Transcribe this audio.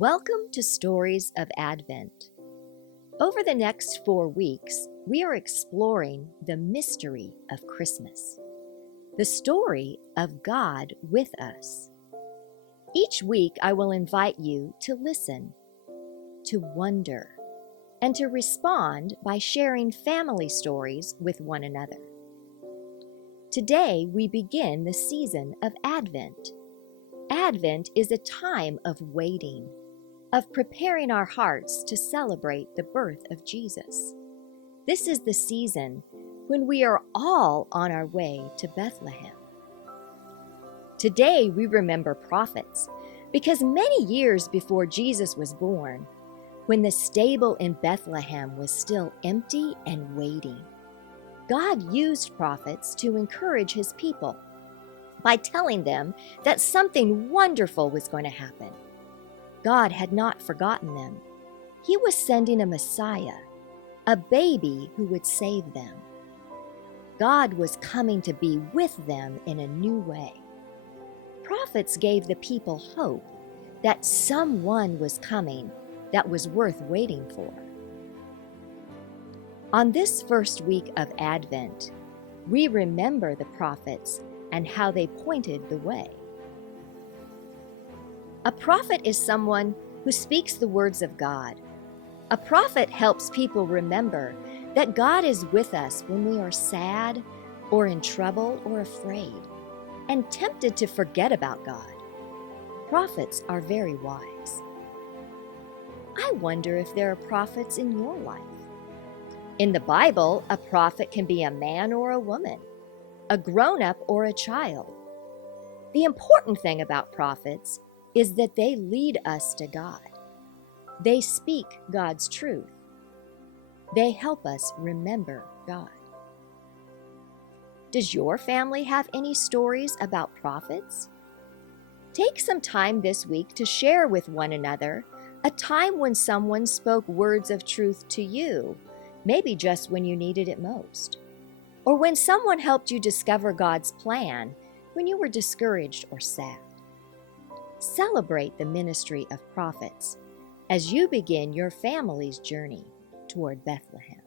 Welcome to Stories of Advent. Over the next 4 weeks, we are exploring the mystery of Christmas, the story of God with us. Each week, I will invite you to listen, to wonder, and to respond by sharing family stories with one another. Today, we begin the season of Advent. Advent is a time of waiting, of preparing our hearts to celebrate the birth of Jesus. This is the season when we are all on our way to Bethlehem. Today we remember prophets because many years before Jesus was born, when the stable in Bethlehem was still empty and waiting, God used prophets to encourage his people by telling them that something wonderful was going to happen. God had not forgotten them. He was sending a Messiah, a baby who would save them. God was coming to be with them in a new way. Prophets gave the people hope that someone was coming that was worth waiting for. On this first week of Advent, we remember the prophets and how they pointed the way. A prophet is someone who speaks the words of God. A prophet helps people remember that God is with us when we are sad or in trouble or afraid and tempted to forget about God. Prophets are very wise. I wonder if there are prophets in your life. In the Bible, a prophet can be a man or a woman, a grown-up or a child. The important thing about prophets is that they lead us to God. They speak God's truth. They help us remember God. Does your family have any stories about prophets? Take some time this week to share with one another a time when someone spoke words of truth to you, maybe just when you needed it most, or when someone helped you discover God's plan when you were discouraged or sad. Celebrate the ministry of prophets as you begin your family's journey toward Bethlehem.